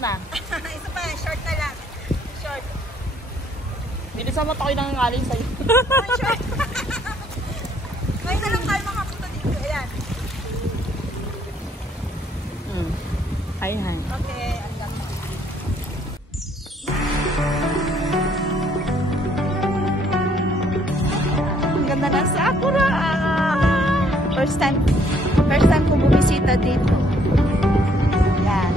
na. Isa pa, short na lang. Short. Bilisan mo tayo nangangaling sa'yo. Short. Ngayon na lang tayo makapunta dito. Ayan. Hi. Okay, ang ganda. Ang ganda ng sakura. First time ko bumisita dito. Yan.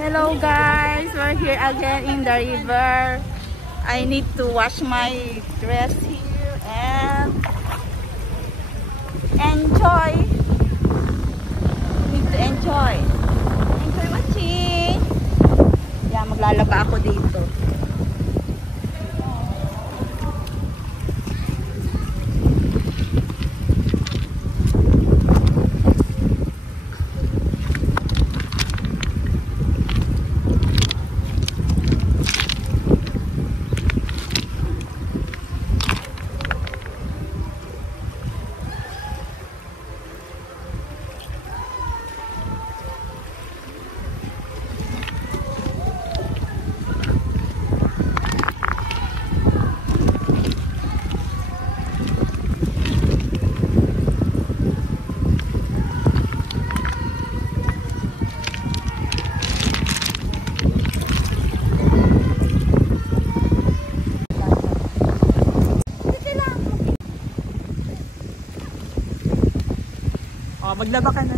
Hello guys, we're here again in the river. I need to wash my dress here and enjoy. Need to enjoy. Enjoy watching. Yeah, maglalaba ako dito. Maglaba ka na.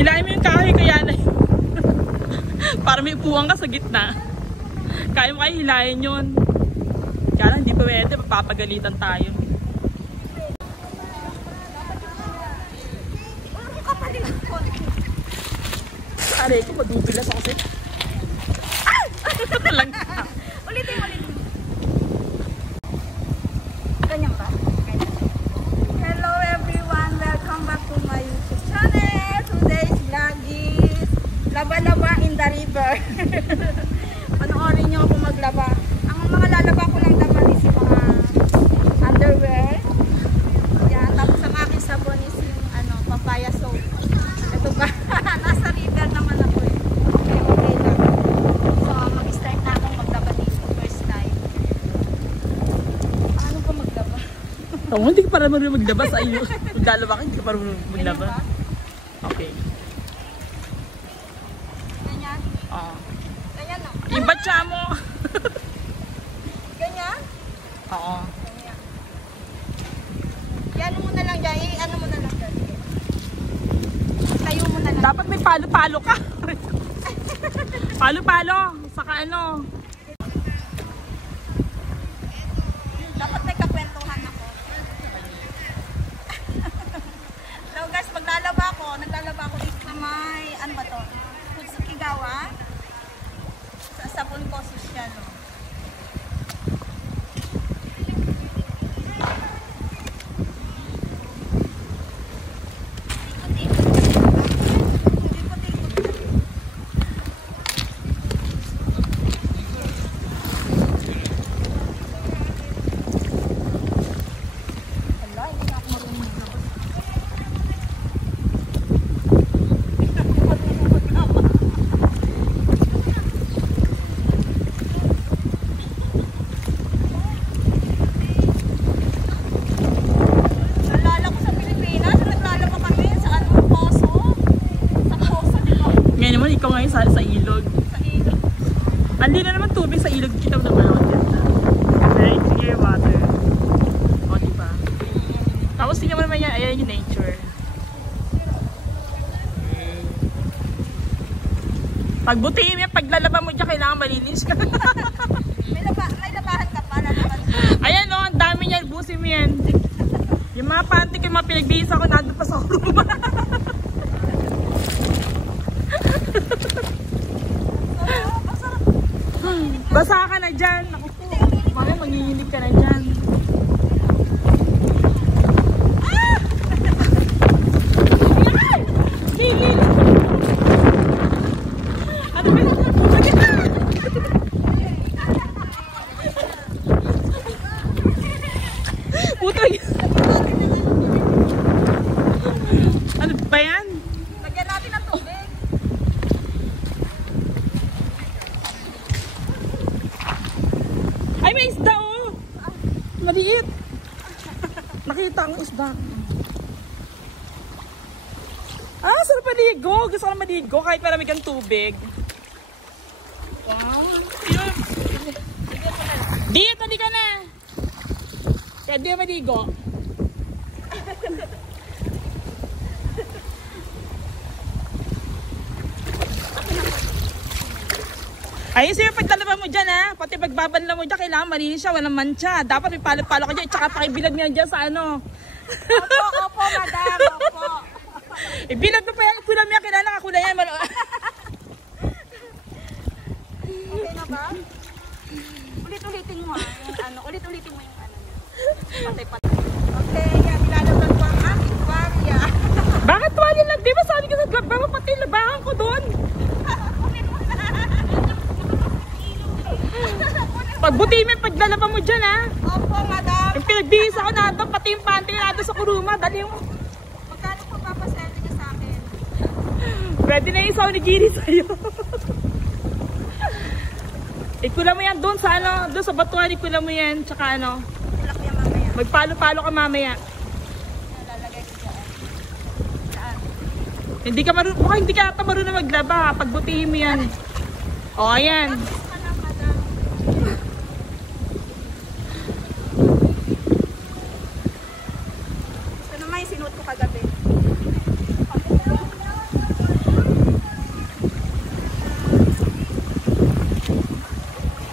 Hilahin mo yung kahoy kaya na para may upuan ka sa gitna. Kaya mo kayo hilahin yun. Kaya lang hindi pa pwede, papapagalitan tayo. Aray ko, madudulas ako kasi. Ulitin. Ganyan ba? Hello everyone, welcome back to my YouTube channel. Today's vlog is laba-laba in the river. Panoorin nyo ako maglaba. Ang mga lalaba ko lang dapat is yung mga underwear. Yan, tapos ang aking sabon is yung papaya soap. Ito ba? Nasa river naman ako eh. Okay lang. So, mag-start na akong maglaba dito first time. Paano ba maglaba? Oo, hindi ka para marunong maglaba sa iyo. Maglalaba ka, hindi ka para marunong maglaba. Okay. Ganyan? Oo. Ganyan no? Yung batsa mo. Ganyan? Oo. Ganyan. Yan mo na lang dyan. Ano mo na lang dyan. Tayo mo na lang. Dapat may palo-palo ka. Palo-palo. Saka ano. Dapat may kakwentuhan ako. So guys, naglalaba ako dito sa may, ano ba to? Kutsukigawa. Sa sabon ko, social. ko ngayon sa ilog. Sa ilog. Andi na naman tubig sa ilog. Kita mo naman ako dyan. Very clear water. O, diba? Tapos tingnan mo naman yan. Ayan yung nature. Pagbutihin mo yan, paglalaban mo dyan, kailangan malinis ka. May labahan ka pa. Ayan o, ang dami niyan. Busin mo yan. Yung mga panty ko, yung mga pinagbihis ako, nandun pa sa kuruma. Basa ka na dyan. Naku po. Mami, manginginig ka na dyan. Ano ba yun? Putag. Ano ba yan? Lagyan natin ng tubig. Ay, may isda oh! Maliit! Nakita ang isda. Ah, sarap maligo! Gusto ko na maligo kahit malamig ang tubig. Wow! Yun! Dito, di ka na! Pwede maligo. Ayun sa'yo, pagdalaban mo dyan ha, pati pagbabanla mo dyan, kailangan malinis siya, walang mancha. Dapat may palo-palo ka dyan, tsaka pakibilag niya dyan sa ano. Opo, madam, opo. Ibilag mo pa yan, kulam yan, kailangan nakakulay yan. Okay na ba? Ulit-ulitin mo yung ano, ulit-ulitin mo yung ano niya. Patay-patay. Okay, yan, nilalaban ko ang aking barya. Bakit tuwalya lang? Di ba sabi ka sa glaba, pati labahan ko doon. Pagbuti mo yung paglalaban mo dyan ha. Opo, madam. Yung pinagbihis ako na doon, pati yung panty na doon sa kuruma, dali mo. Magkano po papasente niya sa akin? Pwede na yung isa ni Giri sa'yo. Ikula mo yan doon sa ano, doon sa batuan, ikula mo yan, tsaka ano. Ilak niya mamaya. Magpalo-palo ka mamaya. Nalalagay ko dyan. Saan? Hindi ka marunong, mukhang hindi ka ata marunong maglaba ha, pagbutihin mo yan. O, ayan. Ka lang, madam. Ito naman yung sinuot ko kagabi.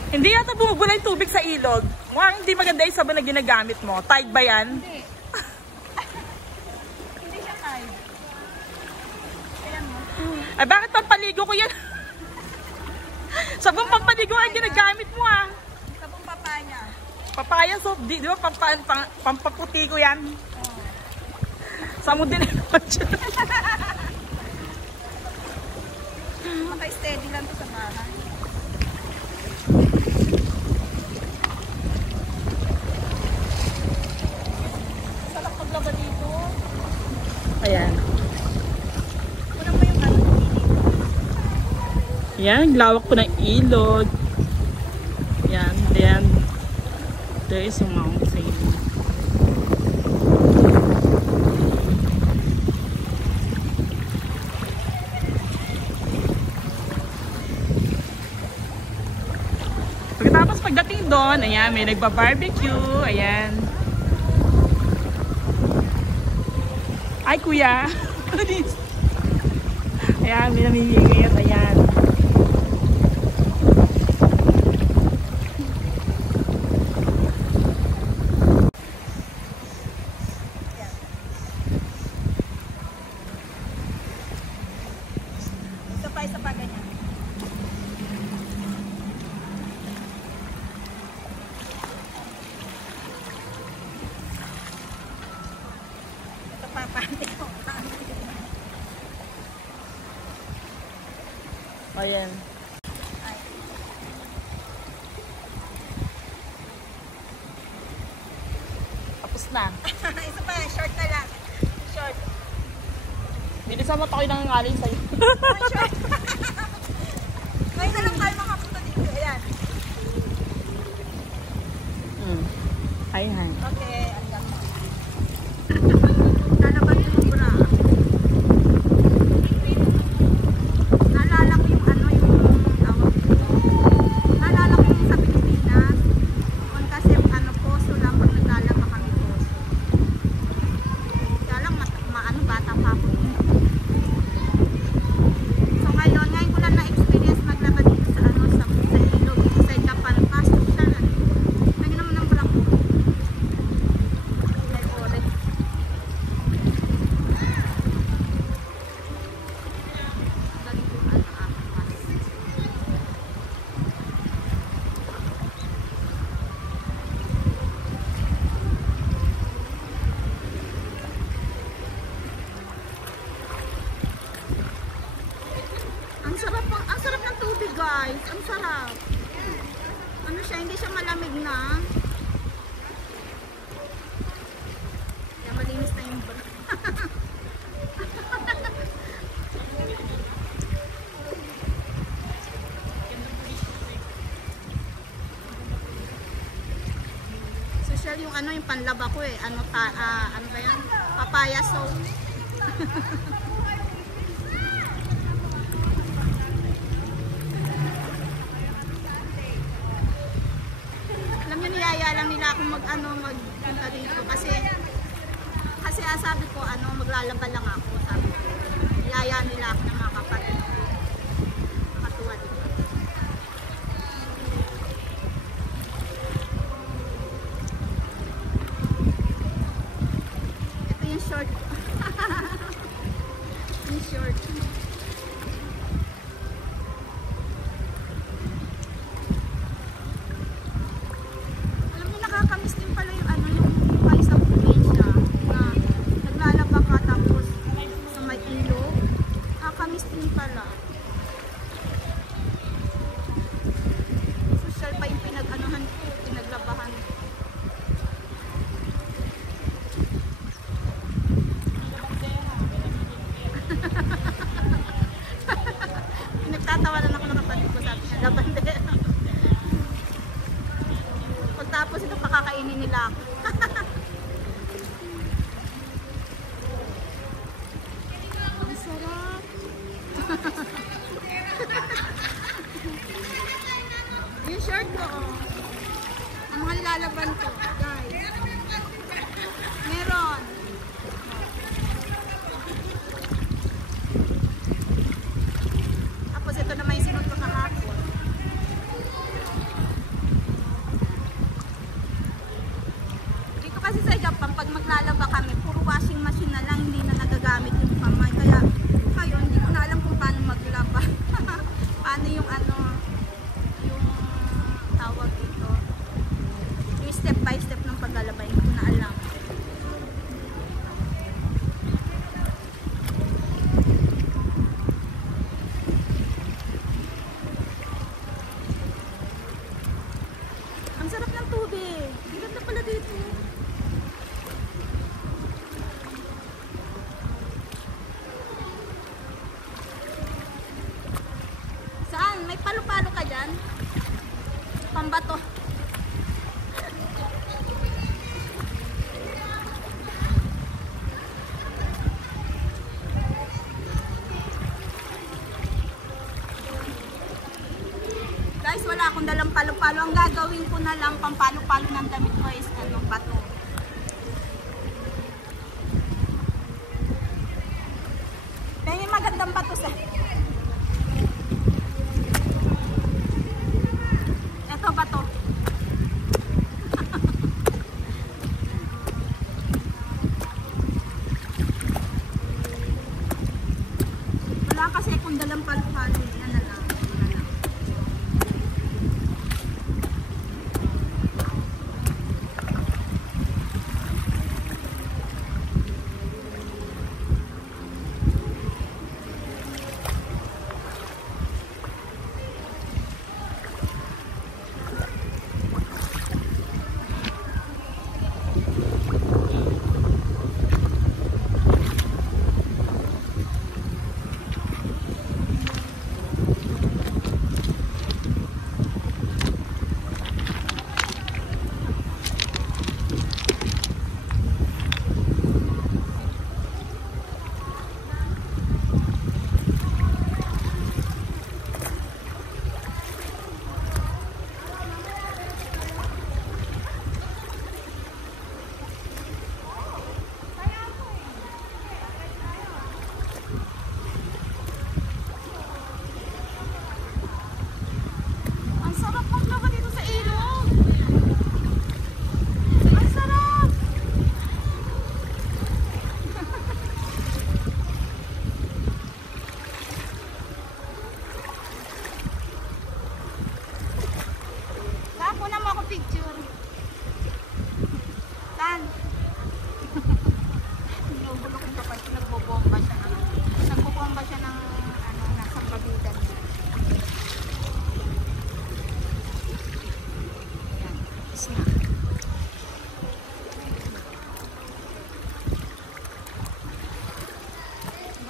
Hindi yata bumubula yung tubig sa ilog. Mukhang hindi maganda yung sabon na ginagamit mo. Tide ba yan? Hindi. Hindi siya kaya. Ayan mo. Ay bakit pampaligo ko yan? Sabon pampaligo ang ginagamit mo ah. Sabong papaya. Papaya soap, di ba pampaputi ko yan? Saan mo din ako dyan? Maka-steady lang to sa bahay. Sarap maglaba dito. Ayan. Kulang mo yung ano. Yan, lawak po ng ilog. Yan, then there is a mountain. Pagkatapos pagdating doon, ayan, may nagba-barbecue, ayan. Ay, kuya! Ayan, may namimigay, ayan. Isa pa ganyan. Ito pa, pati ko. Ayan. Tapos na. Isa pa, short na lang. Short. Bilisan mo ito kayo nangangaling sa'yo. Ay, short. Ngayon na lang tayo makapunta dito. Ayan. Hi, hi. Okay, ang ganda. Nalaban yung bra. Nalala ko bata pa ako. So ngayon ko lang na-experience maglaba dito sa ano, sa ilog, sa Japan. Pasok siya na. Lagi naman ng barako. May ore. Ang sarap ng tubig, guys. Ang sarap. Ano siya, hindi siya malamig na. Kaya malinis na yung bro. Social yung ano, yung panlaba ko eh. Ano ba yan? Papaya soap. Niyaya lang nila akong magpunta dito kasi sabi ko maglalaba lang ako, sabi ko. Niyaya nila ako ng mga kapatid. Nakatuwa dito. Ito yung short. Yung short. Nakakamiss din pala yung yung kayo sa probinsya na naglalaba ka tapos sa may ilog. Nakakamiss din pala. Social pa yung pinaglabahan. Pinagtatawanan ako ng kapatid ko, sabi niya, labandera. Tapos ito pakakainin nila ako. Ang sarap. Yung shirt ko, ang mga nilalaban ko, guys. Meron. Tapos ito naman yung sinod ko kahapon. Kasi sa Japan, pag maglalaba kami, puro washing machine na lang, hindi na nagagamit yung kamay. Kaya ngayon, hindi ko na alam kung paano maglaba. Paano yung yung tawag dito. Yung step by step ng paglalaba, hindi ko na alam. Ang sarap ng tubig. Ang ganda pala dito. May palo-palo ka dyan? Pambato. Guys, wala akong dalang palo-palo. Ang gagawin ko na lang pampalo-palo ng damit ko is bato. Kaya yung magandang bato sa... Bato. Wala kasi akong dalang palo-palo na lang.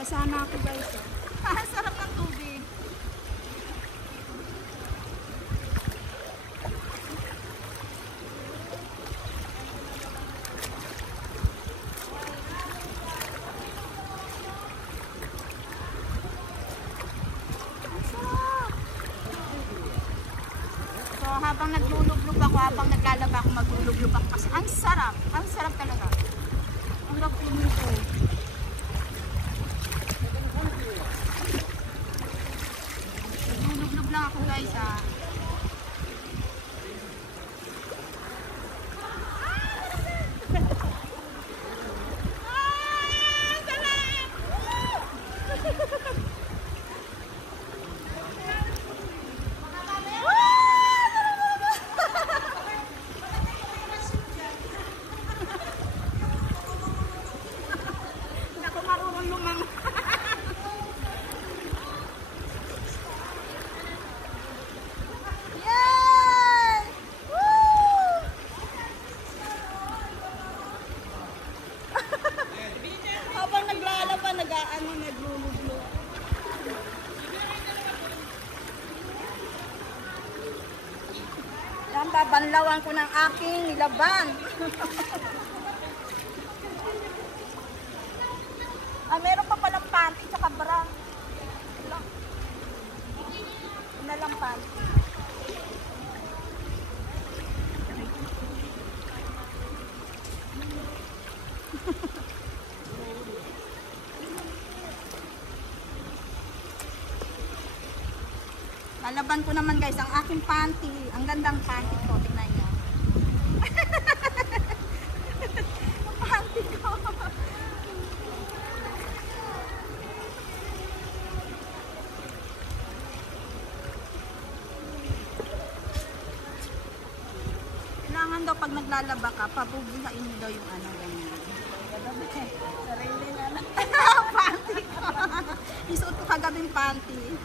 Basa na ako guys. Sarap ng tubig. So habang naglulublog ako, habang naglalaba ako, maglulublog ako kasi ang sarap talaga. Ang sarap nito. Naglulublog lang ako guys ah. Naglulublog. Yan, babanlawan ko ng aking nilaban. Meron pa palang panty tsaka bra. Yun na lang panty. Lalaban ko naman guys ang aking panty. Ang gandang panty ko. Tingnan nyo. Panty ko. Kailangan daw pag naglalaba ka, pabubuhain mo daw yung ano ganyan. Sarili na lang. Panty ko. Isuot ko kagabing panty.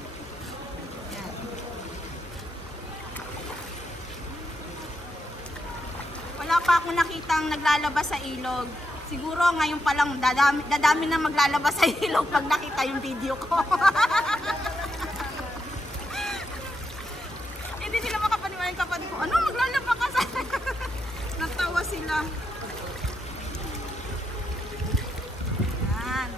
Wala pa ako nakitang naglalaba sa ilog. Siguro ngayon pa lang dadami na maglalaba sa ilog pag nakita yung video ko. Hindi sila makapaniwala yung kapatid ko. Ano, maglalaba ka sa... Natawa sila. Yan.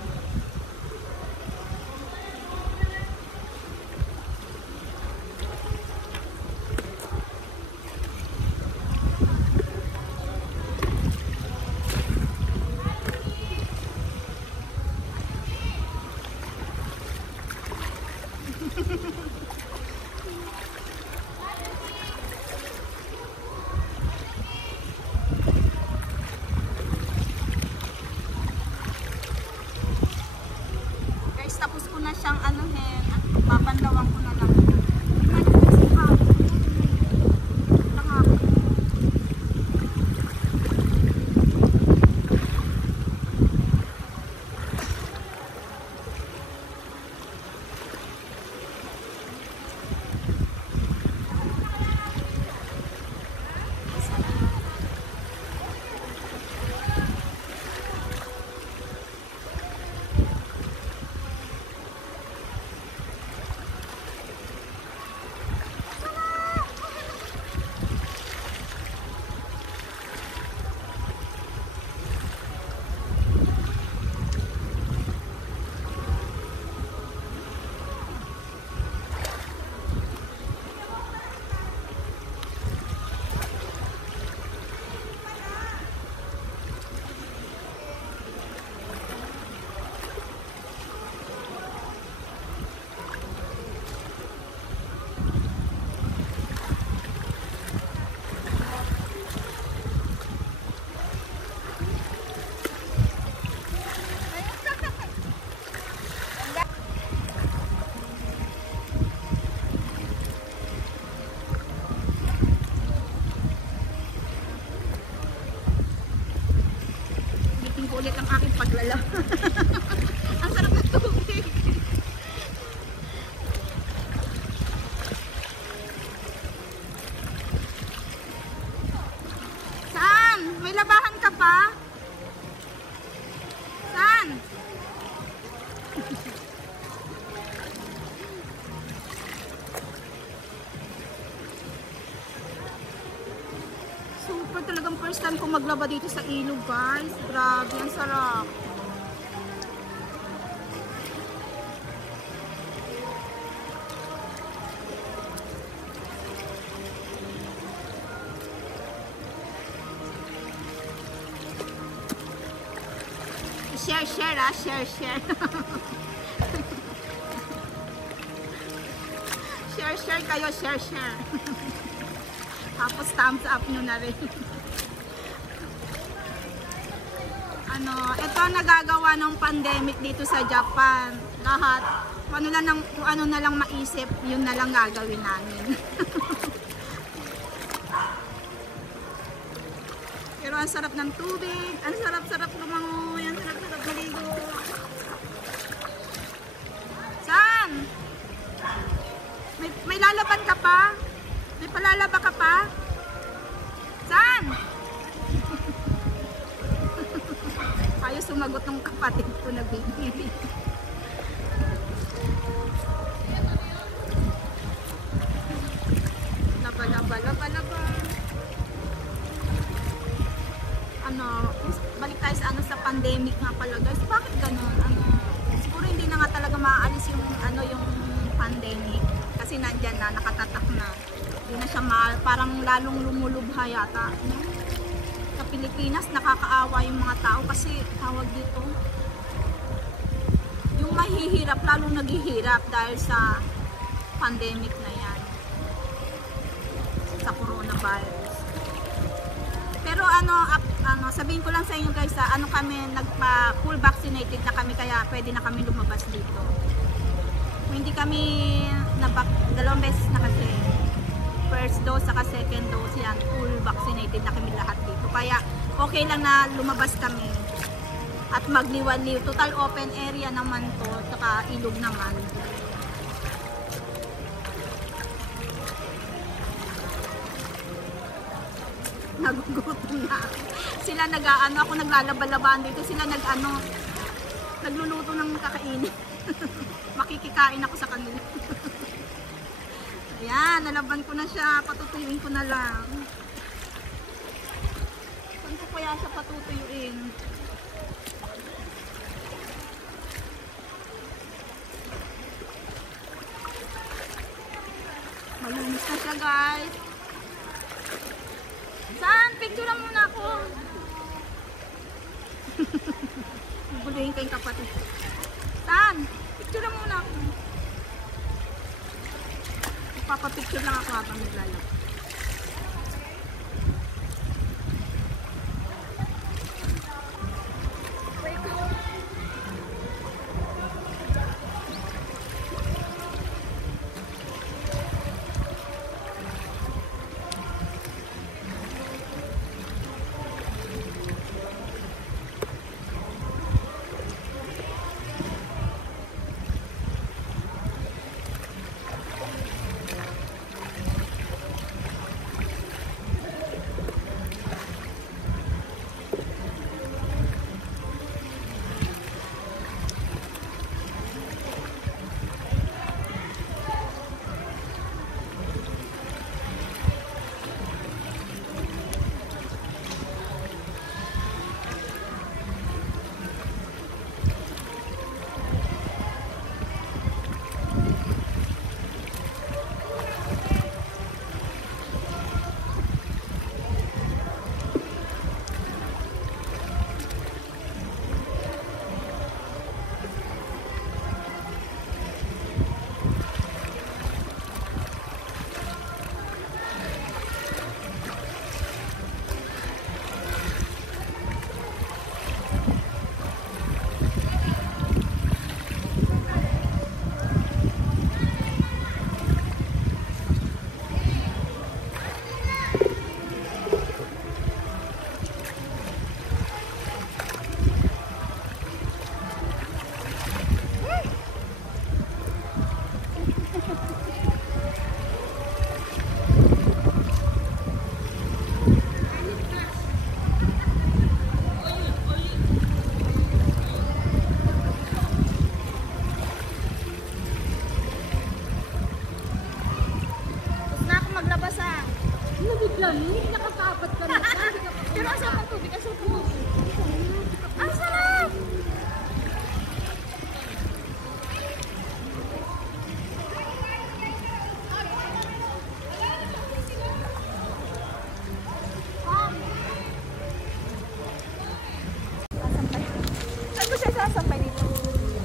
Guys, tapos ko na siyang anuhin at babanlawan ko na lang. Ulit ang aking paglala. Ang sarap ng tubig. Saan? May labahan ka pa? Saan? Subukan ko maglaba dito sa ilog, guys. Grabe, ang sarap. Share, ah. Share. share kayo, share. Tapos thumbs up nyo na rin. Ito ang nagagawa ng pandemic dito sa Japan. Lahat, kung ano na lang maisip, yun na lang gagawin namin. Pero ang sarap ng tubig, ang sarap-sarap lumangoy, ang sarap-sarap maligo. Saan? May lalaban ka pa? May palalaba ka pa? Saan? Ayaw sumagot ng kapatid ko na baby. Laba. Balik tayo sa pandemic nga pala, guys. Bakit ganun? Siguro hindi na nga talaga maaalis yung pandemic kasi nandyan na, nakatatak na. Hindi na siya parang lalong lumulubha yata. Sa Pilipinas, nakakaawa yung mga tao kasi tawag dito, yung mahihirap lalong naghihirap dahil sa pandemic na yan, sa coronavirus. Pero sabihin ko lang sa inyo, guys, kami full vaccinated na kami, kaya pwede na kami lumabas dito. Kung hindi kami dalawang beses na kasi, first dose saka second dose yan, full vaccinated na kami lahat dito. Kaya okay lang na lumabas kami at magliwaliw. Total open area naman to, saka ilog naman. Nagugutom na. Sila ako naglalaba-labaan dito. Sila nagluluto ng kakainin. Makikikain ako sa kanila. Ayan, nalaban ko na siya. Patutuyuin ko na lang. Saan ko kaya siya patutuyuin? Malinis na siya, guys. Saan? Picture lang muna ako. Buluhin kayong kapatid. Saan? Picture lang muna ako. Papapicture lang ako habang naglalaro.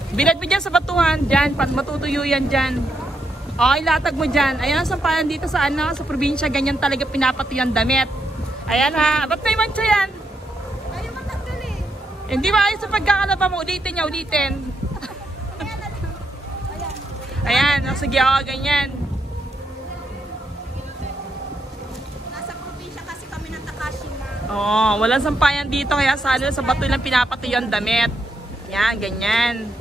Bilad mo dyan sa batuhan, dyan, matutuyo yan dyan. Okay, latag mo dyan. Ayan ang sampahan dito sa ano, sa probinsya, ganyan talaga pinapatuyo ang damit. Ayan ha, ba't may mancha yan? Ayaw matanggal eh. Hindi ba ayos sa pagkakalaba mo, ulitin niya, ulitin. Ayan, oh, sige ako, ganyan. Nasa probinsya kasi kami ng Takashima. Oo, walang sampayan dito, kaya sa ano, sa bato lang pinapatuyo ang damit. Yan, ganyan.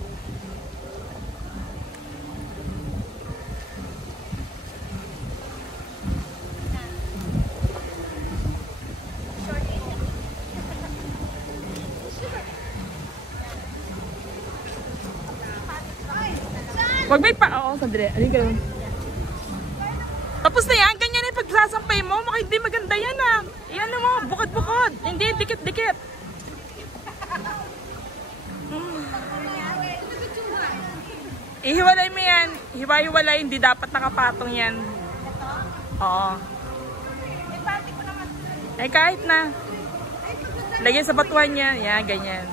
Wag may pa... Oo, sandali. Alin ka lang. Tapos na yan. Ganyan yung pagsasampay mo. Maka hindi maganda yan ah. Yan mo. Bukod-bukod. Hindi, dikit-dikit. Ihiwalay mo yan. Hiwa-hiwalay. Hindi dapat nakapatong yan. Oo. Eh kahit na. Lagyan sa batuhan niya. Yan, ganyan.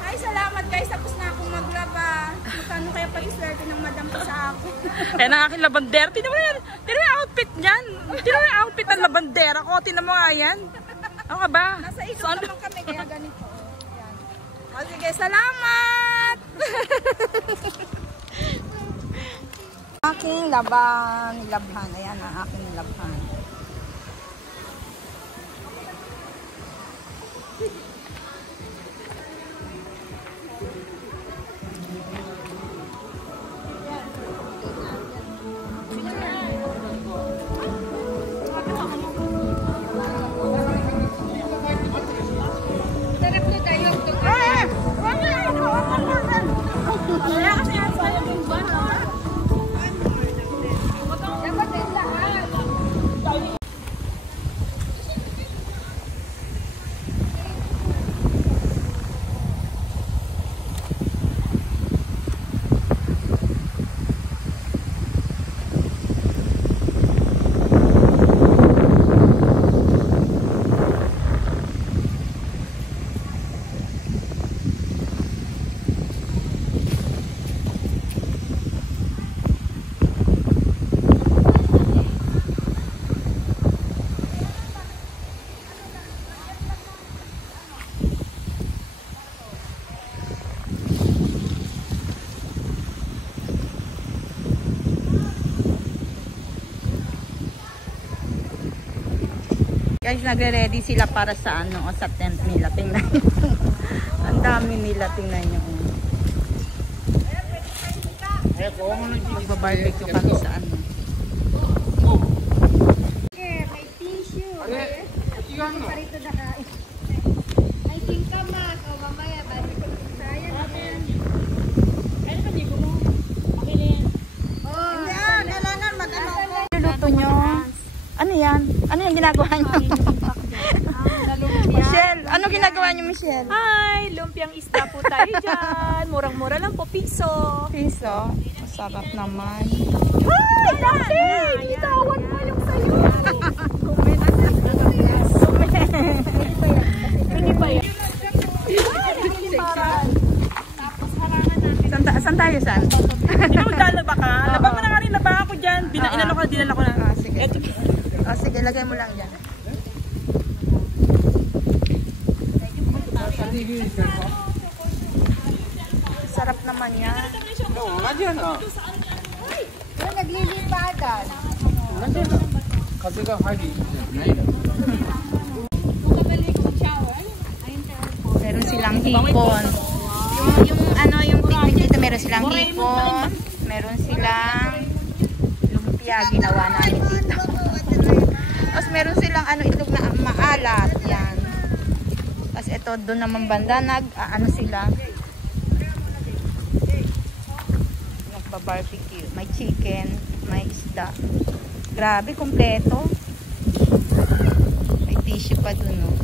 Ay, salamat guys. Tapos na akong maglaba. Magkano kaya pag-iswerte ng madam ko sa akin? Ayan ang aking labander. Tinan mo yan. Tinan mo yung outfit niyan. Tinan mo yung outfit ng labandera ko. Tinan mo nga yan. Ano ka ba? Nasa ilog naman kami kaya ganito. Yan. O sige, salamat! Aking labhan. Ayan ang aking labhan. Guys, nagre-ready sila para sa ano, sa tent nila. Tingnan nyo. Ang dami nila, tingnan nyo. Magba-barbecue kami sa ano. May tissue. Parito na kain. Ay, tingka ma. O mamaya, balik ko lang sayang. Ano ka, ligo mo? Okay na yan. Oh, Kailangan mag-ano ko. Luluto nyo. Ano yan? Ano yung ginagawa nyo? Michelle, ano ginagawa nyo, Michelle? Hi! Lumpiang isda po tayo dyan. Murang-mura lang po, piso. Piso. Masarap naman. Hi! Dati! Bitawan mo yung sayo. Hindi pa yan. Saan tayo, saan? Hindi mo maglalaba ka. Laba mo na nga rin. Laba ako dyan. Dinala ko na. Ah, sige. Sige, lagay mo lang dyan. Sarap naman yan. Yung naglilipadan. Meron silang hipon. Yung ano, yung picnic dito, meron silang hipon. Meron silang lumpia, ginawa namin dito. Tapos meron silang ano, itlog na maalat. Yan. Tapos ito, doon naman banda, ano sila. Nagpa-barbecue. May chicken, may isda. Grabe, kompleto. May tissue pa doon, no?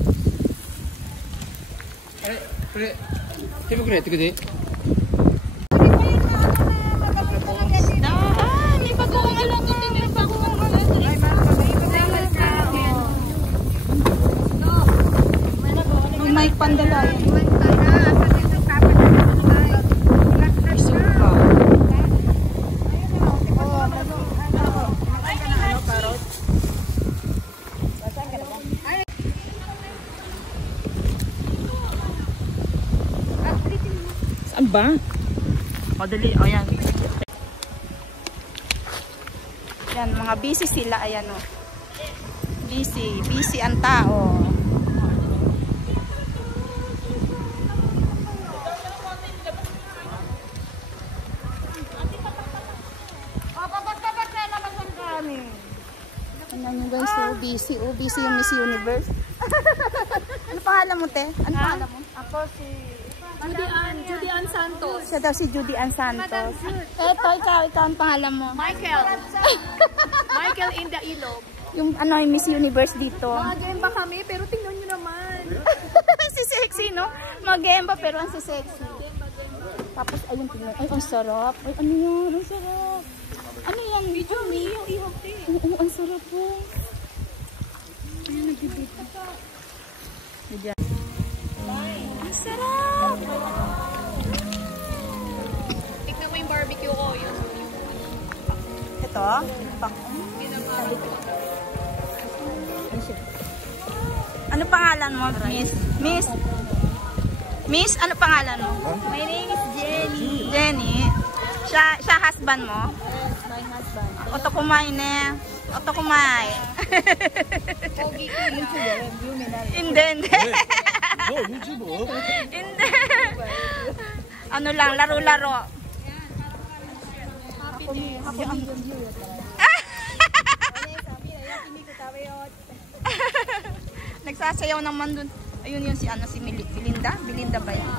これ手袋やってくれ。 May pagkukungan lang din. May pagkukungan lang din. Mike Pandalayan. Iwan ka na. Sa dito papadala ko ay. May suka. Saan ba? Madali. O yan. Yan, mga busy sila. Ayan o. Busy. Busy ang tao. Tingnan nyo guys, so busy. Oh, busy yung Miss Universe. Ano pangalan mo, te? Ano pangalan mo? Ako si Judy Ann Santos. Siya daw si Judy Ann Santos. Eto, ikaw ang pangalan mo. Michael. Michael in the ilog. Yung ano, yung Miss Universe dito. Mag-gemba kami, pero tingnan nyo naman. Si sexy, no? Mag-gemba, pero ang si sexy. Tapos, ayun, tingnan. Ay, ang sarap. Ay, ano yan? Ang sarap. Ano yan? Video me. Yung ihok din. Oo, ang sarap po. Ay, nagibita ka. Diyan. Ang sarap! Tignan mo yung barbecue ko. Ito? Ano pangalan mo, Miss? Miss, ano pangalan mo? My name is Jenny. Jenny. Siya husband mo? Yes, my husband. Oto kumain eh. Oto kumain. Hindi. 너 유튜브? Hindi. Ano lang, laro-laro. Nagsasayaw naman dun. Ayun yun si Belinda. Belinda ba yan?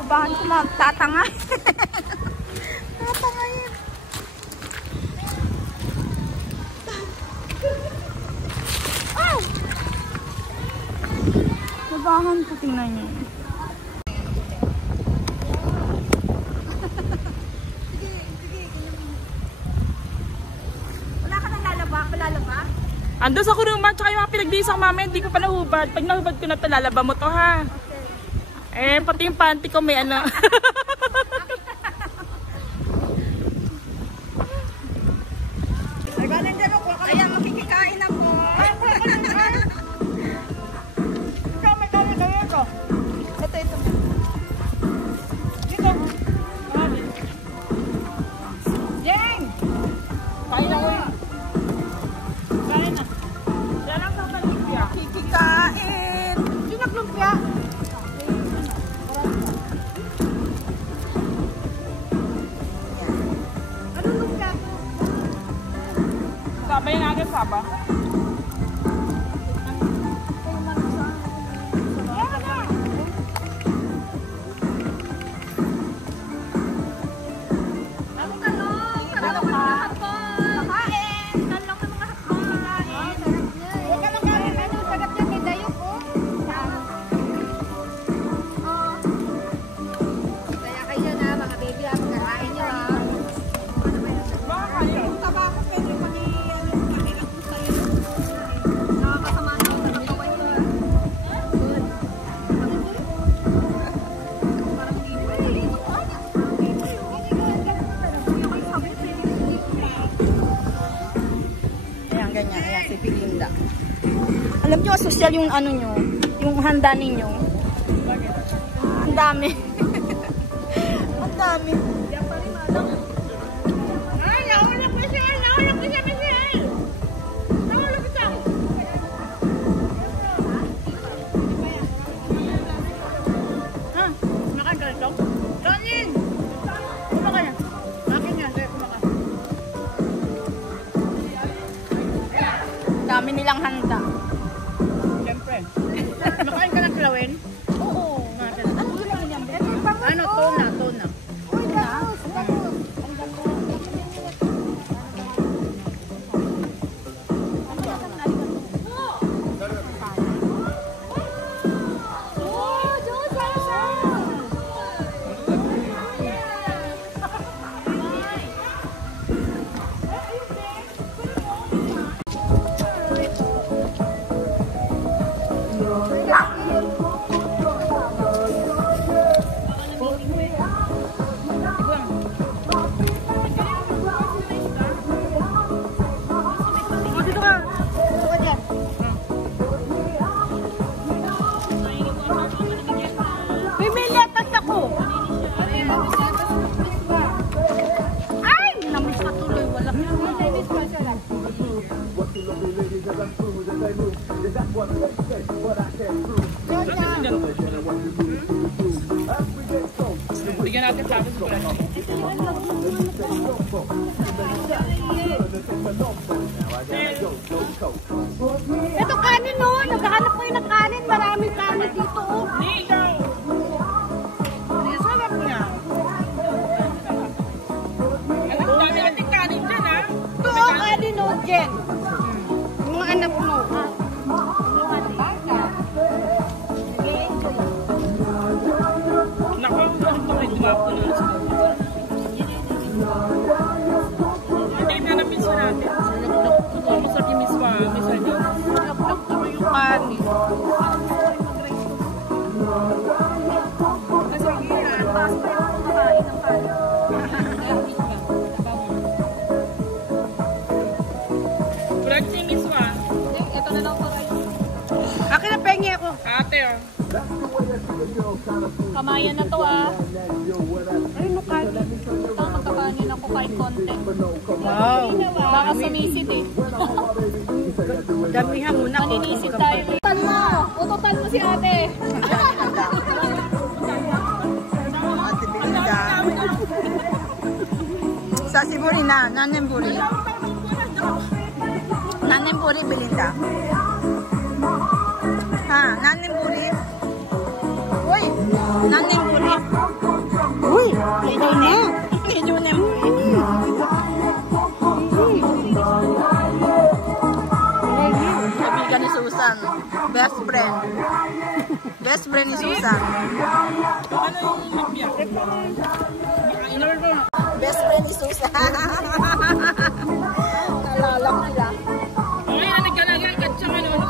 Nabahan ko tatangay. Tatangayin. Oh! Nabahan ko, tingnan niyo. Wala ka nang lalaba? Ando sa kuruma, tsaka yung mga pinagdisang mama, hindi ko pa nahubad. Pag nahubad ko na ito, lalaba mo to ha. Eh, pati yung panty ko may ano. Ay, ba nandiyan ako? Kaya makikikain ako. Ito. Dito. Jeng! Kain ako eh. Kain na. Siya lang sa talikya. Kikikain. Sino naglumpia? Ano lumpia to? Sabay nga agad, saba. Ayan, si Belinda. Alam nyo, social yung ano nyo, yung handa ninyo. Ang dami. Ang dami. Ay, naulak ko siya, Michelle! Naulak ko siya! Ha? Nakagalito? Kanin! Kumaka na. Akin yan, kaya kumaka. Dami nilang handa. Siyempre. Makain ka ng kilawin? Oo. Ano yun ang yan? Ano? Tuna. Bigyan natin sa akin sa pala. Ito kanin no, naghahanap ko yung ng kanin. Maraming kanin dito oh. Ikaw! Sarap niya. Alam, dami natin kanin dyan ha. Ito oh, kanin no, Jen. Yung mga anak mo. Naku, ang may dumapo na sa hindi na napinsa natin. Masarap yung miswa. Masarap yung kanin. Kurang si miswa. Ito na lang pa kayo. Akin na pengi ako. Ate oh. Kamayan na to ah. Ay, no kanin. Magkakanin ako kahit konti. Wow. Baka sumisid eh. Damihan mo na. Maninisid tayo. Ututan mo! Ututan mo si ate. Ate Belinda. Sa Siburi na. Nanemburi. Nanemburi, Belinda. Ha? Nanemburi. Uy! Nanemburi. Uy! Medyo na. Medyo na. Kaibigan ni Susan. Best friend. Best friend ni Susan. Best friend ni Susan. Nalala ko nila. Okay na nagkalagay siya ngayon.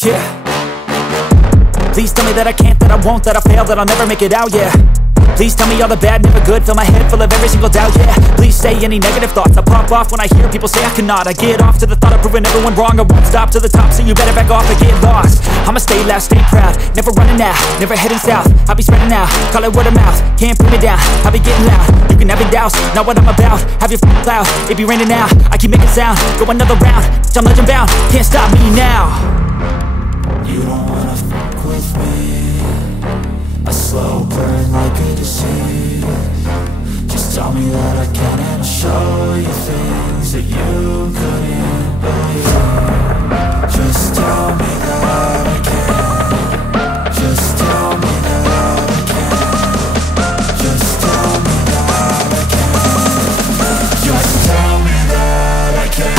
Yeah. Please tell me that I can't, that I won't, that I fail, that I'll never make it out, yeah. Please tell me all the bad, never good, fill my head full of every single doubt, yeah. Please say any negative thoughts, I pop off when I hear people say I cannot. I get off to the thought of proving everyone wrong, I won't stop to the top, so you better back off and get lost. I'ma stay loud, stay proud, never running out, never heading south. I'll be spreading out, call it word of mouth, can't put me down, I'll be getting loud. You can have it douse, not what I'm about, have your cloud, it be raining now. I keep making sound, go another round, I'm legend bound, can't stop me now. You don't wanna fuck with me. A slow burn like a disease. Just tell me that I can and I'll show you things that you couldn't believe. Just tell me that I can. Just tell me that I can. Just tell me that I can. Just tell me that I can.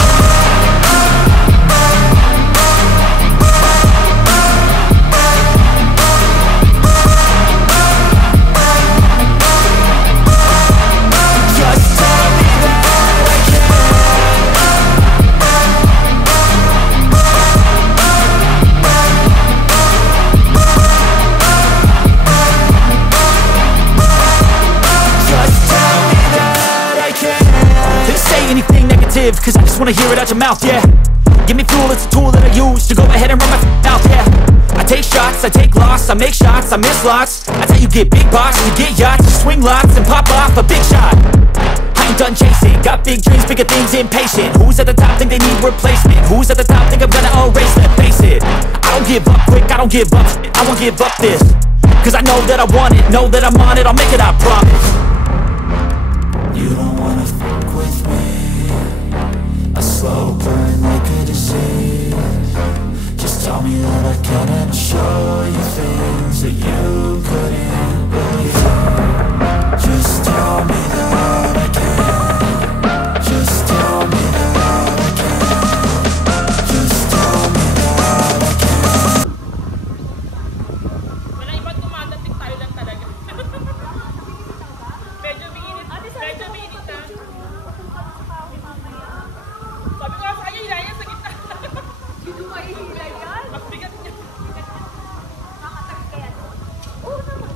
Cause I just wanna hear it out your mouth, yeah. Give me fuel, it's a tool that I use to go ahead and run my mouth, yeah. I take shots, I take loss, I make shots, I miss lots. That's how you get big box, you get yachts, you swing lots and pop off a big shot. I ain't done chasing, got big dreams, bigger things, impatient. Who's at the top think they need replacement? Who's at the top think I'm gonna erase them? Face it, I don't give up quick, I don't give up shit, I won't give up this. Cause I know that I want it, know that I'm on it, I'll make it, I promise. You don't wanna fuck with me. A slow burn like a disease. Just tell me that I can and I'll show you things that you couldn't believe. Just tell me that I can. Just tell me that I can. Just tell me that I can. Wala ibang dumadating, tayo lang talaga. Medyo mainit na. Sabi ko nga sa'yo, hilaya sa gitna. Dito may hila yan. Mas bigat niya. Nakatag ka yan. Oo naman.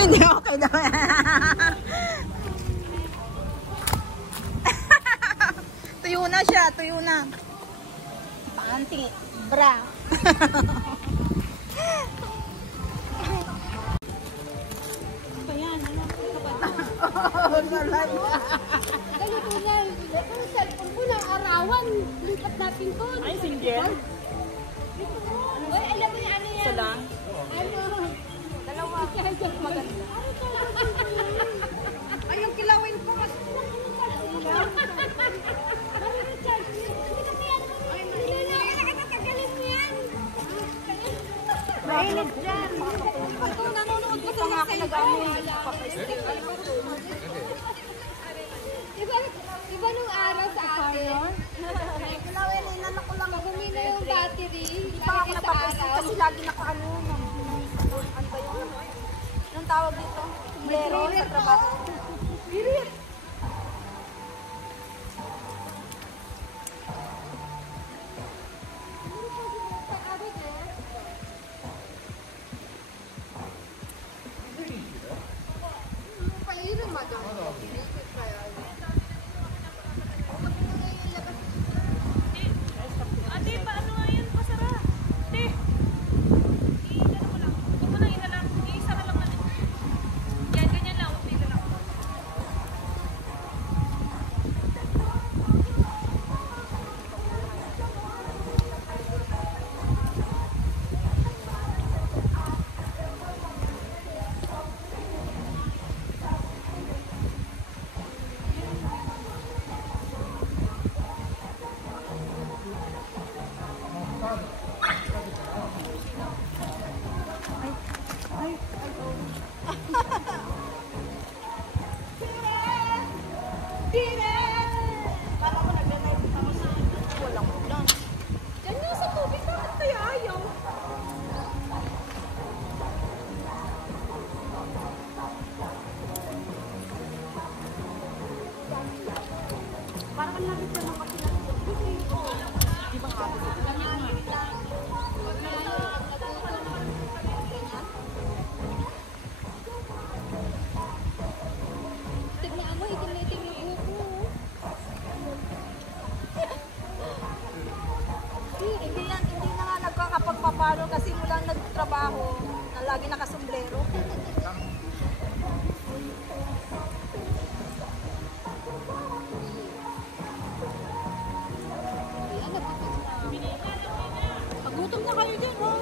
Hindi, okay daw. Tuyo na siya, tuyo na. Panty, bra. Ganito na. Yung cellphone ko ng arawan. Lipat natin to. Ay, single? Uy, alam mo yung ano yan? Isa lang? Ano? Dalawa. Maganda. Ay, yung kilawin ko mas... Mainit dyan. Ito, nanonood ko sa mga kinag-amin. Iba nung araw sa atin. Kilawin, inanak ko lang. Pag humina yung battery, Hindi pa ako lalagay sa napapansin araw. kasi lagi naka-ano. Ano ba yun? Anong tawag dito? Sombrero sa trabaho. Pairin, madam. Ate, paano nga yan? Pasara. Ate. I-ano mo lang. Huwag mo nang inalang. I-isa ka lang na. Yan, ganyan lang. Huwag mo inalang. Diyan nga sa tubig, bakit tayo ayaw? Tignan mo, itim na itim yung buhok mo. Hindi na nga nagkakapagpapalo kasi mula nagtrabaho na lagi nakasombrero. Pagutom na kayo dyan, oh.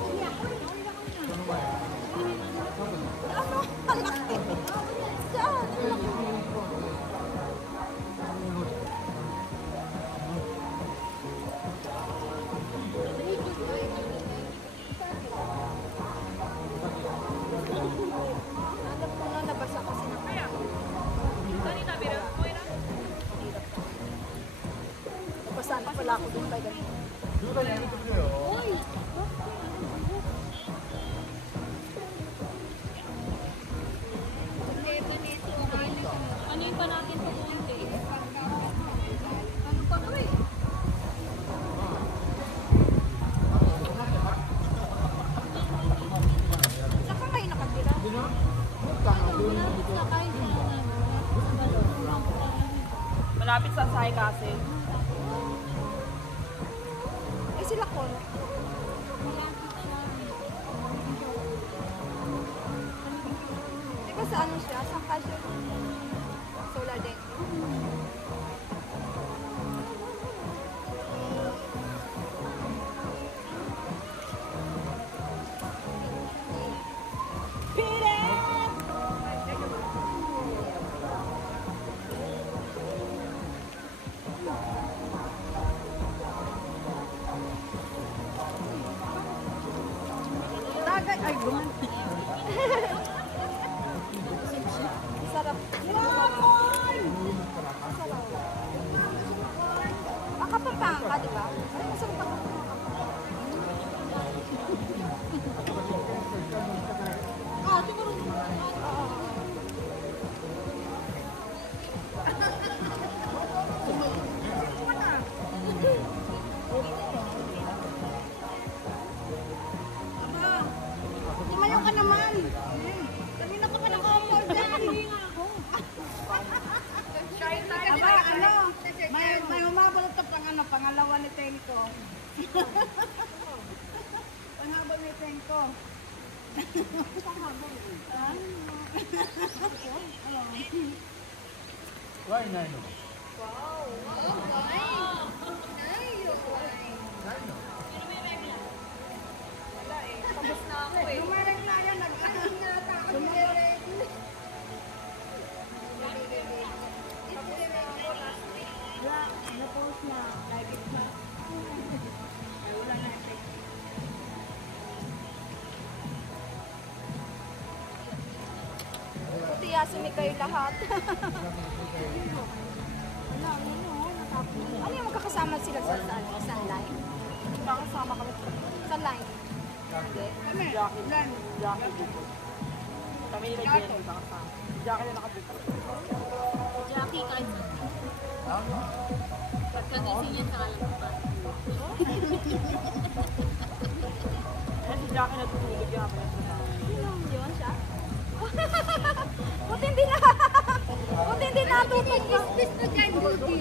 Ano? Ang laki. Saan? Ang laki. Hanap ko na nabasa kasi na kaya. Kanina, Bira. Okay na? Nabasaan na pala ako doon kay ganito. Ano yung pa natin sa konti? Ano pa na eh? Saan ka kayo nakatira? Malapit sa Sahay kasi. Eh sila ko. Di ba sa ano siya? Sa kasyo? Solar din. Tagay. Ay, guman. Sarap. Wow! ko. Panghabol may friend ko. Why nine? Tapos na ako eh. Lumarang na yan, nag-asin na ako. Wala, na-post na. Like it na. Ay, wala na effect. Buti yasumi kayo lahat. Ano yung magkakasama sila sa line? Kakasama kami. Sa line? Kami, lan. Kami nila Jenny, kakasama. Jackie na nakabito. Jackie, kahit pagkagising yan sa kalaman. Kasi si Jackie natutulog yung hapon. Yun siya? Buti hindi natutulog. Buti na dyan, Buti.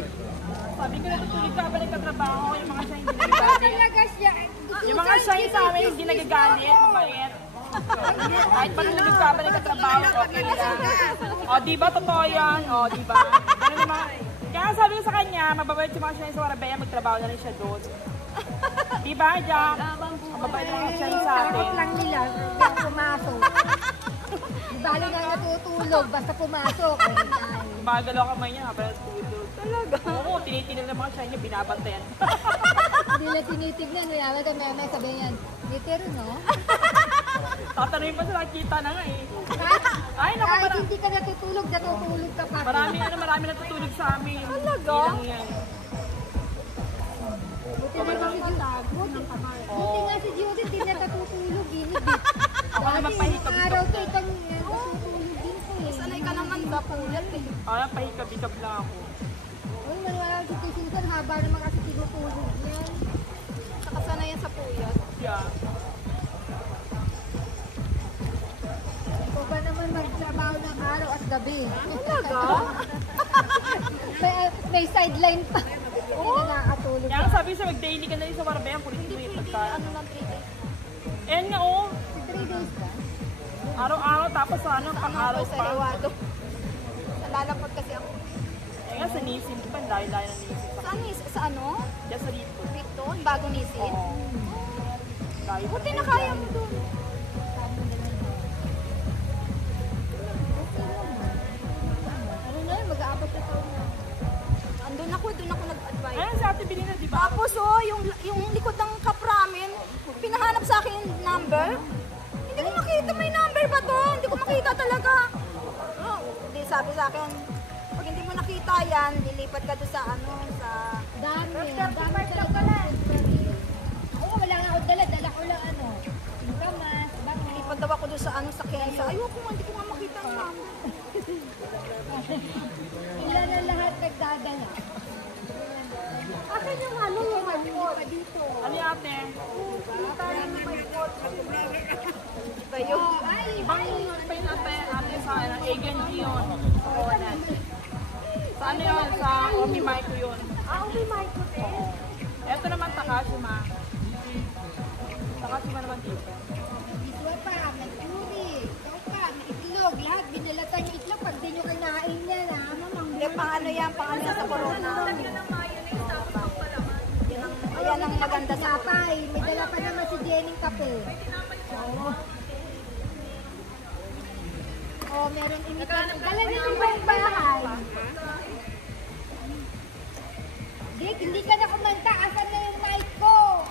Sabi ko natutulog ka ba nagkatrabaho yung mga siya hindi nagagalit. Talaga siya. Yung mga siya sa amin hindi nagagalit, mabait. Kahit pa nalulog ka ba nagkatrabaho, okay lang. O, diba totoo yan? O, diba? Ganun naman. Kaya sabi ko sa kanya, mababait yung mga siya sa Warabeya, magtrabaho na rin siya doon. Diba, Jack? Mababait yung mga siya sa atin. Harap lang nila. Pumasok. Balo na natutulog. Basta pumasok. Magalaw kamay niya, habang natutulog. Talaga? Oo, tinitingnan ng mga siya niya, binabantayan. Hindi na tinitignan. Mayroon ka may sabi yan. Litero, no? Tatanungin pa sila, kita na nga eh. Ay, naku, Kahit hindi ka natutulog ka pa. marami natutulog sa amin. Talaga? Ilang yan. Buti na si Judith. Buti nga si Judith, hindi na natutulog. Inibit. Ako na magpahikab-hikab Araw lang. ka itang natutulog din ko eh. Sanay ka naman ba pulat eh. Ako na pahikab-hikab lang ako. Uy, maniwala si Susan. Haba naman kasi tinutulog yan. Saka sanayan sa puyat. Yeah. Ikaw ba naman magtrabaho ng araw at gabi? Talaga? may sideline pa. Hindi na nakatulog. Kaya nga sabi siya, mag-daily ka na rin sa Warabeya, pulit mo yung pagka. Ano lang 3 days? Ayan nga oh, 3 days ba? araw-araw tapos sa ano, pang-araw Sa pa. Lewado. Nalalapot kasi ako. Kaya nga sa nisim, di ba? Layo-layo ng nisim. Saan is? Sa ano? Diyan sa dito. Dito? Yung bagong nisin? Oo. Layo. Buti na kaya mo doon. Ano na yun? Mag-aapat na taon na. Doon ako nag-advise. Ayun, si Ate Bilina, di ba? Tapos yung likod ng cup ramen, pinahanap sa akin yung number. Hindi ko makita, may number ba to? Hindi ko makita talaga. Oh, hindi sabi sa akin, pag hindi mo nakita yan, lilipat ka doon sa ano, sa... Dami. Dami talaga. Oo, wala nga ako dala. Dala ko lang ano. Yung kamas. Bakit? Lilipat daw ako doon sa ano, sa Kensa. Ayoko nga, hindi ko nga makita ang number. Ilan na lahat nagdadala. Akin yung ano, yung pa dito. Ano yung ate? Kayo. Ibang pa yung ate sa Egan yun. Sa ano yun? Sa Omi Maiko yun. Omi Maiko din. Ito naman Takashima. Takashima naman dito. Iswa pa, may puri. Ikaw pa, may itlog. Lahat, binalatan yung itlog. Pag di nyo kinain yan, ha? Hindi, pang ano yan, pang ano sa corona. Yan ang maganda sa Sapay. May dala pa naman si Jenning kape. Oh, meron imitan. Dala na yung bahay. Dick, hindi ka na kumanta. Asan na yung mic ko?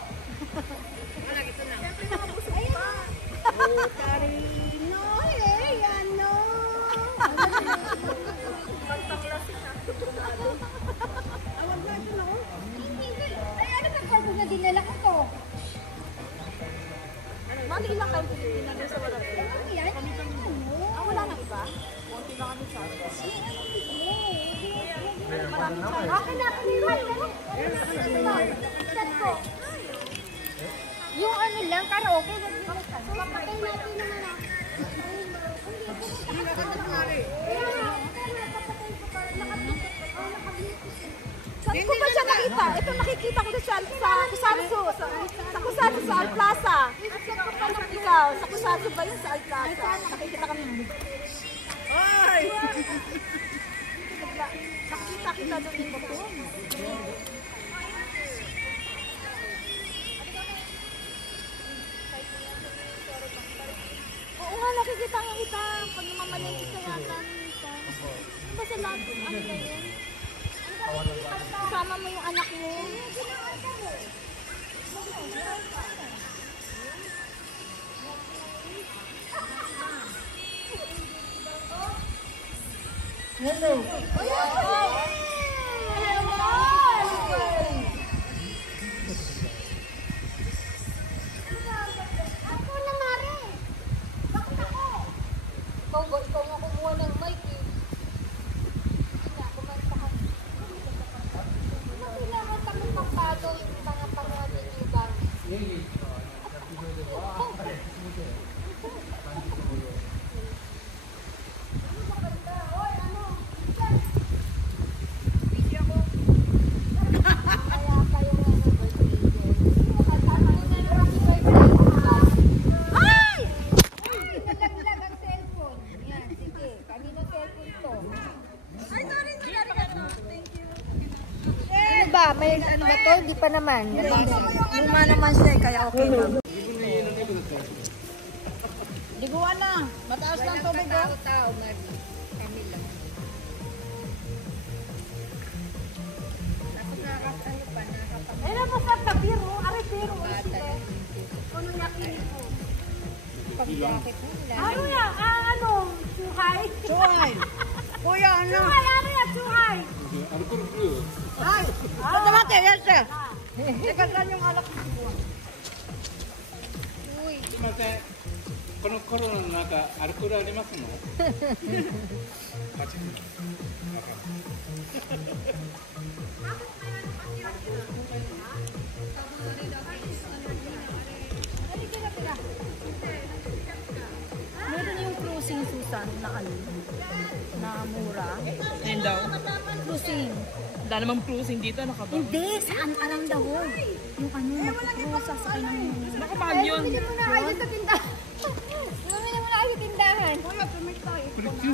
Ayun. Karino, ano? Awag na ito, no? Ay, ano bang cargo na dinala ko to? Mali lang kayo pinagin sa wala. Ano yan? Ano? Wala nang iba? Konti lang kami sa atin. Akin na, yung ano lang, karaoke. Papatay natin naman na. Hindi na ka ko pa siya nakita. Ito nakikita ko sa Kusatsu. Sa Kusatsu sa Al Plaza. Ikaw, sa Kusatsu ba yun sa Al Plaza? Nakikita kami. Ay! Nakikita kita doon yung buto. Oo nga, nakikita nga kita. Pag namamalengke ka yata. Ano ba sa lahat? Ano ba yun? Kasama mo yung anak mo. Hello. Ako na nga rin. Bakit ako? Ikaw nga kumuha ng mic eh. Kumanta ka. Kailangan kami magpado yung mga pangalan yung gamit. May ano ba to? Hindi pa naman. Luma naman siya, kaya okay lang. Diguan na. Mataas lang tubig oh. Eh, napasap na biro. Ari biro. Kuno niya kinito. Ano yan? Ano? Suhay? Suhay. Kuya, ano? Suhay, ano yan? Suhay? Ay! Ito natin, yes sir. Teka saan yung alak ng diguan? Koのコロナの中アルコールありますの？Meron yung cruising, Susan, na ano? Na mura. Ayun daw. Cruising. Wala namang cruising dito, nakaba. Hindi, saan around the world. Yung ano, magkakrusa sa kanyang... Nakabahal yun. Bumili mo na kayo sa tindahan. Bumili mo na kayo sa tindahan. Kuya, tumig tayo. これ急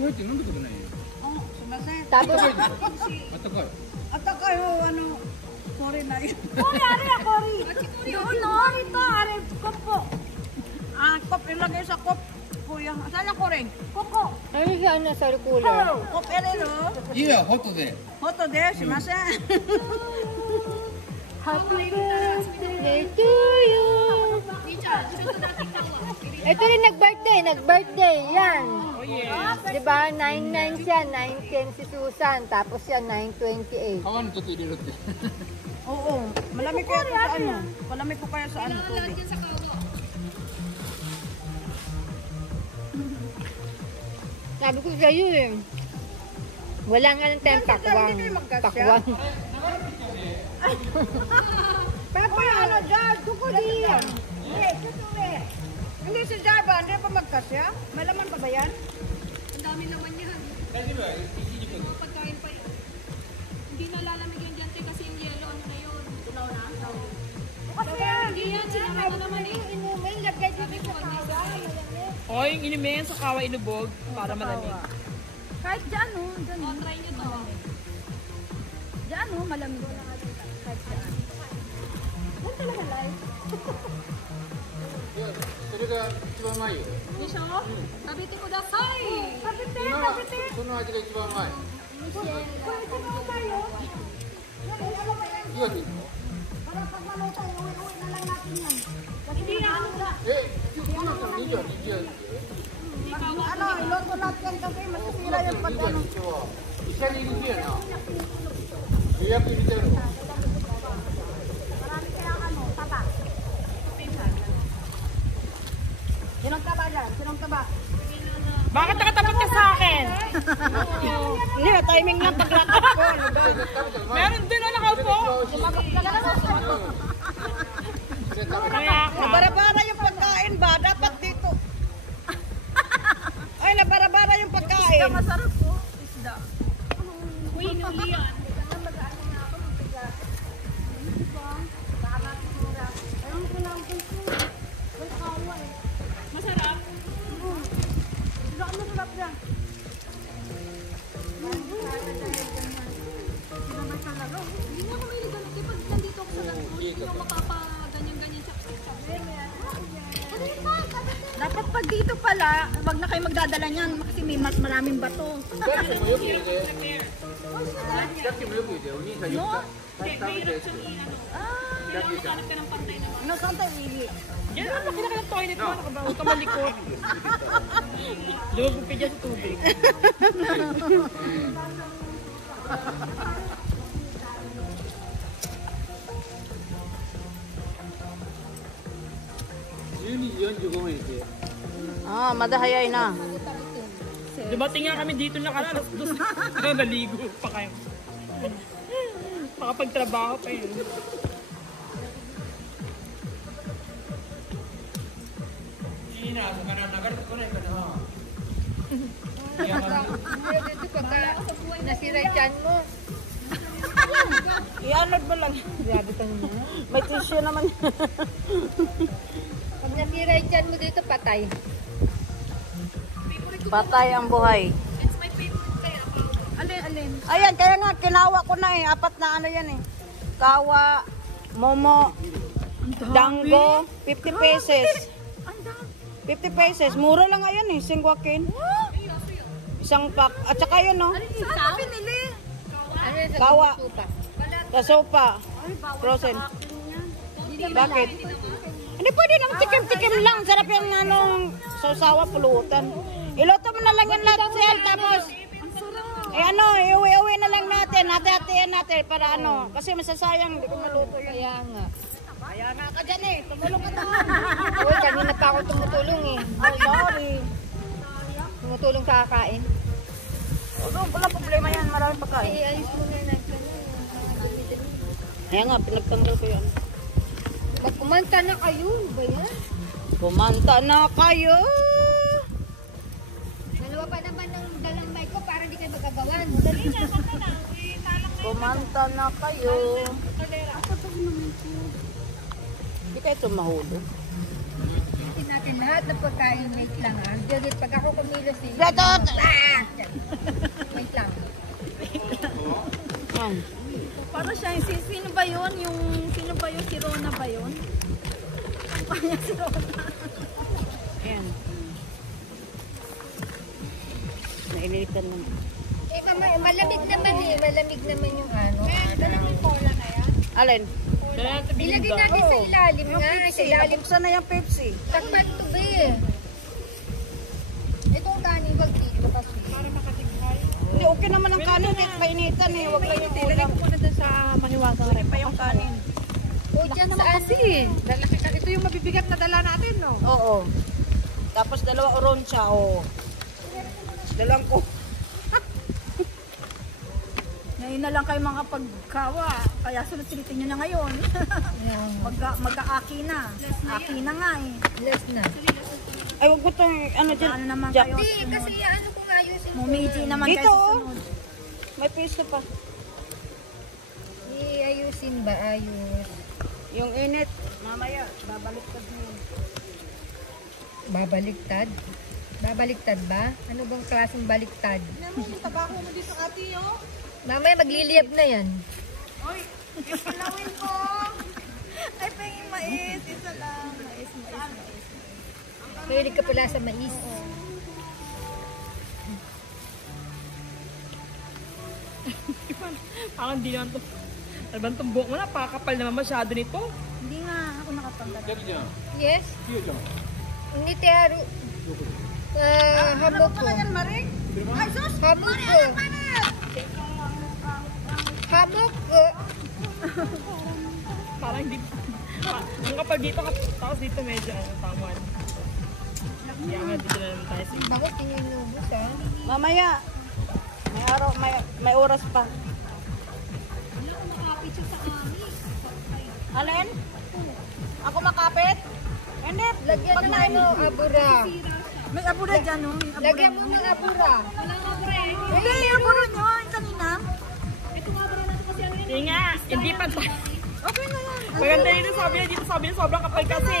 入って飲んだことないよ。 Oh, sumasin. Tapos, あったかい。 At kayo, ano, sorry na yun. Kori, ari ako, Kori. Doon, no, ito, ari, kopo. Ah, kop, ilagay sa kop. Kuya, saan ang kuring? Koko. Ano siya na sa cooler? Kop, erero. いいや、ホットで。 Hoto de, sumasin. Happy birthday to you. Ito rin nag-birthday. Yan. Oh yeah. Diba? 9-9 siya, 9-10 si Susan. Tapos siya, 9-28. 川にちょっと入れるって。 Oo, malamig kaya sa ano? Malamig ko kaya sa ano, tubig. Sabi ko sa'yo eh. Wala nga ng time pakwang. Pakwang. Pepe, ano dyan? Tukuli yan. Hindi, tutuli. Hindi si Java, hindi pa magkasya? May laman pa ba yan? Ang dami naman yan. Mga pagkain pa yun. Hindi na lalamig yan dyan, kasi yung yellow, ano na yun? Tulaw na? Kasi yan. Hindi yan, sinama na naman eh. Inumin, lagay dito sa kawa. O, yung inumin sa kawa inubog para malamig. Kahit dyan, no? Dyan, O, try nyo to. dyan, no? Malamig. Kahit dyan. Yan talaga live. それが一番うまいよ。 Misho, kabiti ko dasay! 今はその味が一番うまい。岩手行くの？ え、今日の20は20。 Ano, iloto natin kasi masisira yung pagkano. 医者に行く日やな。予約入れてるの。 Sinong taba dyan? Sinong taba? Bakit nakatapat ka sa akin? Hindi, timing lang paglakad ko. Meron din na nakaupo. Kaya ka. Nabarabara yung pagkain ba? Dapat dito. Ay, nabarabara yung pagkain. Masarap po. Isda. Uy, nuli yan. Masarap. Masarap yan. Hindi na ako may ganun. Di pag nandito ako sa Lagos, hindi ako makapa-ganyan-ganyan chapstick. Dapat pag dito pala, wag na kayo magdadala niyan kasi may mas maraming bato. さっきもよく入れて。さっきもよく入れて、お兄さんよく食べてって。ジャッキーちゃん。 Hanap ka ng pantay na Ano saan tayo lili? Yan, ang laki ng toilet mo. Huwag ka malikot. Lumabog ka dyan sa tubig. Ah, madahayay na. Dumating nga kami dito na alas 2. Naligo pa kayo. Makapagtrabaho pa yun. Nasira yung tiyan mo. I-unload mo lang. May tissue naman. Pag nasira yung tiyan mo dito, patay. Patay ang buhay. It's my favorite kaya. Alin? Ayan, kaya nga, kinawa ko na eh. 4 na ano yan eh. Kawa, momo, dango, 50 pesos. 50 pesos. Mura lang ngayon eh, singwakin. Isang pack. At saka yun no, Saan pinili? Ano yun sa kawa, supa? sa sopa, frozen. Bakit? Hindi pwede lang, tikim-tikim lang. Sarap yung anong sausawa, pulutan. Iluto mo na lang yan lahat, Sel. Tapos, eh ano, iuwi-uwi na lang natin. Hati-hatian natin para ano. Kasi masasayang, hindi ko maluto yun. Kaya nga. Kaya nga ka dyan eh. Tumulong ka doon. Uy, kanina pa ako tumutulong eh. Oh, sorry. Tumutulong kakain. Wala problema yan. Maraming pagkain. Eh, ayos mo na yun. Kaya nga, pinagtanggal ko yan. Magkumanta na kayo. Ano ba yan? Kumanta na kayo. Dalawa pa naman ng dalang mic ko para di kayo magagawan. Dali na, kanta na. Kumanta na kayo. Hindi kayo tumahulog. Kasi natin lahat ng pagkain, wait lang ah. Judith, pag ako kumilos eh. Gatot! Wait lang. Para siya, sino ba yun? Sino ba yun? Si Rona ba yun? Kampanya si Rona. Ayan. Nainitan lang. Eh, malamig naman eh. Malamig naman yung ano. Malamig cola na yan. Alin? Ilagay natin sa ilalim nga. Sa ilalim. Buksan na yung Pepsi. Takpan to ba eh. Itong kanin, wag dito kasi. Para makatighay. Hindi, okay naman ang kanin. Kahit painitan eh. Huwag lang yung ulam. sa maniwasa rin pa yung kanin. O dyan sa kasi. Ito yung mabibigat na dala natin, no? Oo. Tapos 2 oroncha, oo. 2 ko. Ngayon na lang kayo mga pagkawa. Kaya sulit-sulitin nyo na ngayon. Mag-aaki na. Aki na nga eh. Less na. Ay, huwag mo itong, ano dyan. Ano naman Jack. kayo? Hindi, kasi ano kung ayusin ko. Mumiji naman Dito, kayo oh. susunod. May piso pa. Ayusin ba? Ayos. Yung init, mamaya, babalik ka din. Babaliktad? Babaliktad ba? Ano bang klaseng baliktad? Tabako mo dito ate yo. Mamaya magliliyab na yan. Palawin ko. Ay, pengin mais. Isa lang. Mais. Mahilig ka pala sa mais. Parang di naman ito. Ano ba itong buhok mo na? Pakakapal naman masyado nito. Hindi nga ako nakatanggal. ジャッキーちゃん、 Yes? キヨちゃん。 Hindi tearo. Hamok ko. Maring? Ay, sus! Hamok ko. Hamok ko. Parang hindi. Ang kapal dito, tapos dito medyo tamuan. Kaya nga dito na naman tayo. Bakit hindi inubos ha? Mamaya, may araw, may oras pa. Alin? Ako makapit? Hindi. Lagyan Pag ng na- ano, abura. May abura dyan, no? May abura. Lagyan mo ng abura. Hindi, may abura nyo. Yung kanina. Hindi nga, hindi pa tayo. Okay na yan. Maganda dito sabi niya sobrang kapal kasi.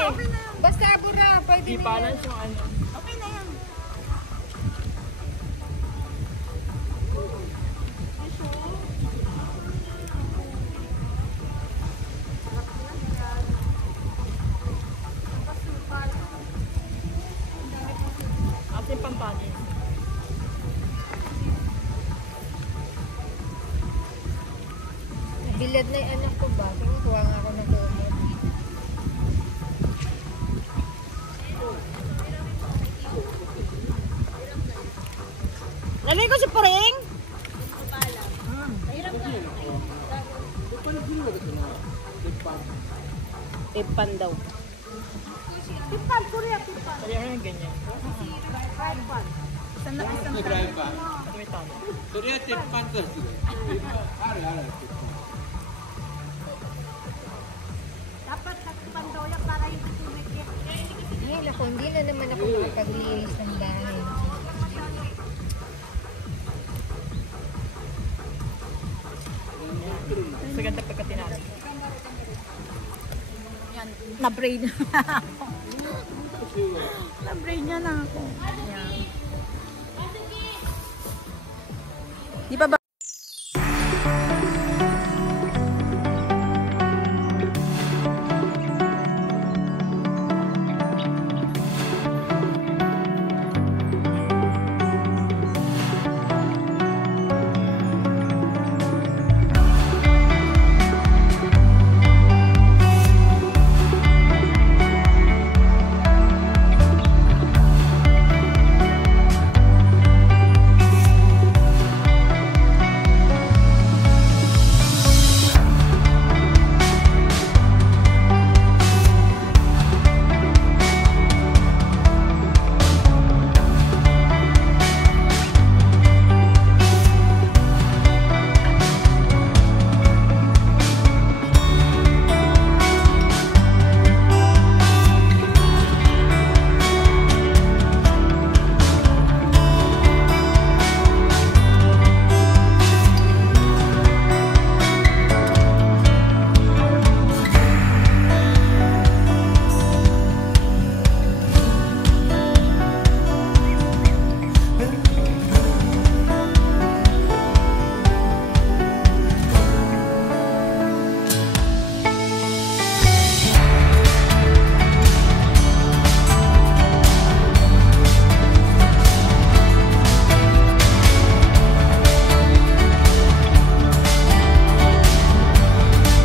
Basta bura, pwede Di na yan. balance yung ano. Okay na yan. Ating pampanin. Bilad na yung anak ko ba? Kuha nga ako ng kumot. Lalagay ko si Puring. Tipan daw. Tipan, Korea, tipan. Kaya nga yung ganyan. May tama. それは鉄板ですよ。あるある。 Dapat tipan daw yan para hindi tumikit. Ay, naku, hindi na naman ako makapaglinis ng bahay. Sa ganda pagkatinalo. Yan, na-brain na ako. Na-brain niya na ako. Yan. Di ba ba?